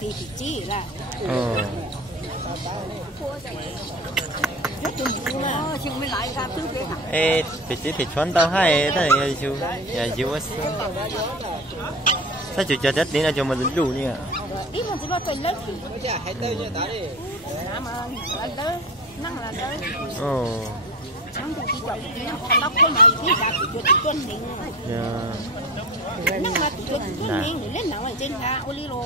thì chỉ là ê thì chỉ thì chọn tao hay thế này chú nhà chú á sao chú cho chất đi là cho mình đủ nhỉ đi mà chỉ là phải lớn năng là đấy năng thì chỉ chọn nó có mà cái giá chỉ chọn mình năng là chỉ chọn mình để lên nào ở trên ga oliro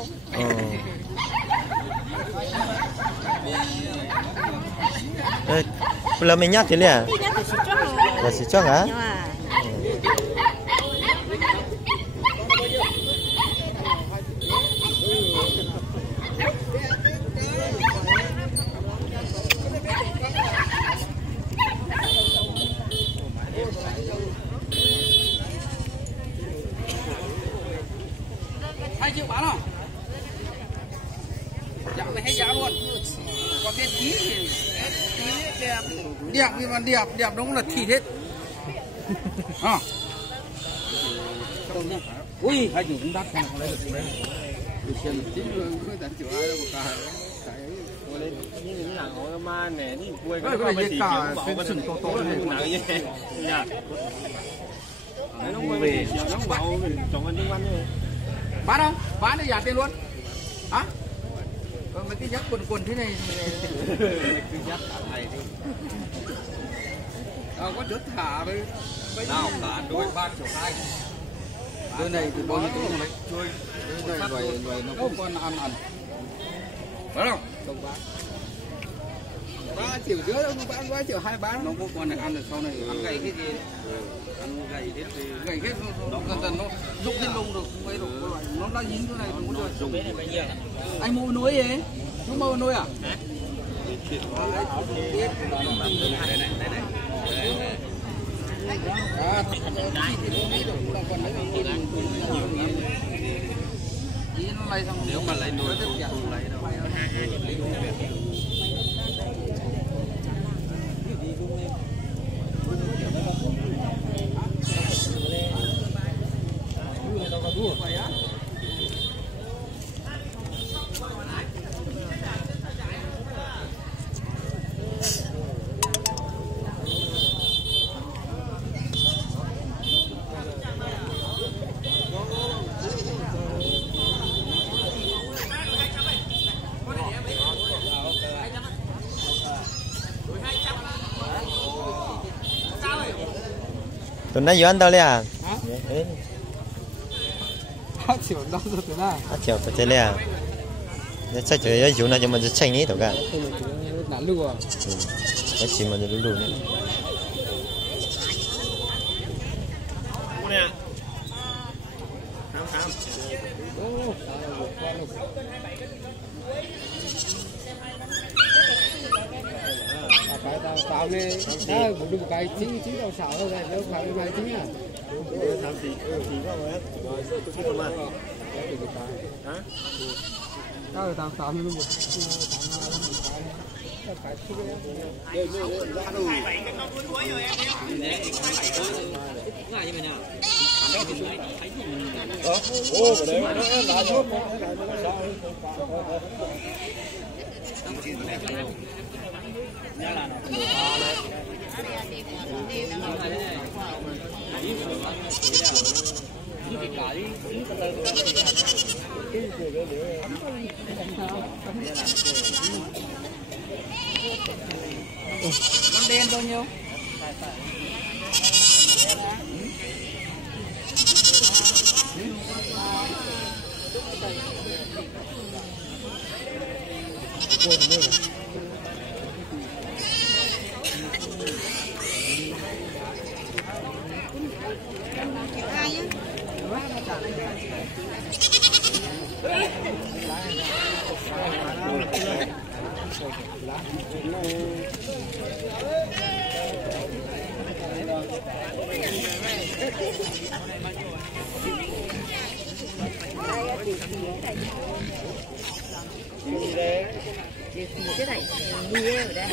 là mình nhắc thế này à là sẽ cho hả chịu bán không? Dạ này hết giá luôn. Có cái tí thì đẹp. Đẹp nhưng mà đẹp đúng là thịt hết. À. Ui, hai chục cũng đắt không lấy được đấy. Được xem một tí luôn, cứ tận chịu ai đâu một cái. Những là họ ma nè, những quê cái này cả cái sừng to này nào vậy? Nhà. Nó về, nó bảo trồng ăn ăn thôi. Bán không? Bán để giả tiền luôn. Hả? Mấy cái dắt quần thế này. Cái dắt này đi. Có chút thả với nào cả đôi 3,2 triệu. Đôi này thì bao nhiêu tiền đấy? Đôi này loài nó không còn ăn. Phải không? Không bán. 3,5 triệu đâu, bán 3,2 triệu bán. Nó có con này ăn được sau này ăn gầy cái gì? Ăn gầy hết nó dần nó rụng lên lông được mấy đồ nó đã dính cái này đúng rồi. Dùng cái này bao nhiêu? Anh mua nuôi gì? Chú mua nuôi à? Nếu mà lấy nuôi thì không lấy đâu. tuần nay ăn đâu đấy à? 8 triệu đâu rồi thế nào? 8 triệu có chơi đấy à? Nếu chắc chơi ở chỗ này cho mình chơi nhí thôi cả. Nản luôn à? Cái gì mà lù nữa. Cái tao này, cũng được cái chính đầu xảo thôi này, đâu phải cái chính à? Làm gì có rồi tôi biết mà. Hả? Cái tao mới luôn. Ô, cái đấy nó là chốt. Con đen bao nhiêu? Cái này đi ở đây.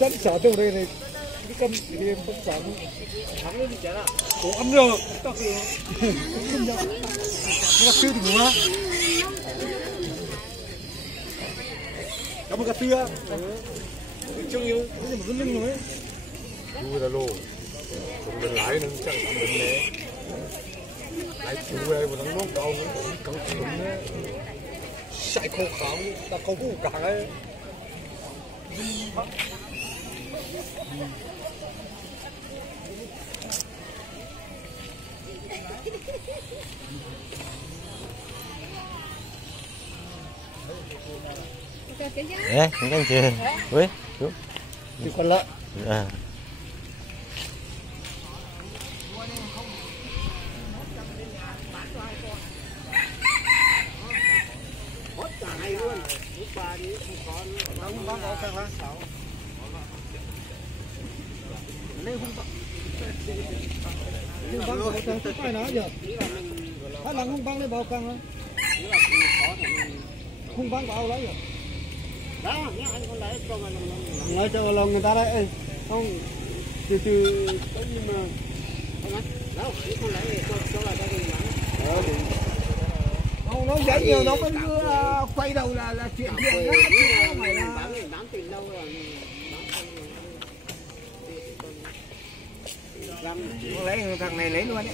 Chắc chả từ đây này cái cân thì em không chán thắng lên thì chán à cố ăn rồi nó cà phê thì ngủ á có một cà phê á chung yêu cái gì mà vẫn lưng rồi chú ra lô cũng đừng lái nó chắc thằng đừng nè lái chú đây mà thằng nó cầu nó cũng căng cứng á sai khô khảo ta không có cả ấy Đấy, cái chưa? Ui, chú. thì con lợn À. hung băng có thằng chút phải nói được hay là hung băng lên bao căng á hung băng bao lấy rồi nói cho lòng người ta đấy không từ từ nhưng mà không nó giấy nhiều nó vẫn quay đầu là chuyện chuyện đó không phải là bán tiền đâu rồi lấy thằng này lấy luôn đấy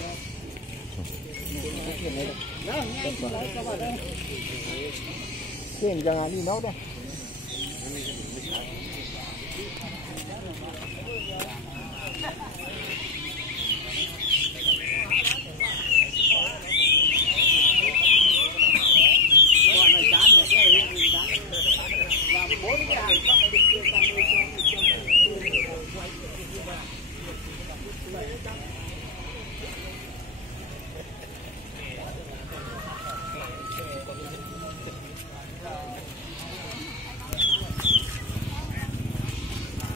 tiền chẳng hạn đi nấu đây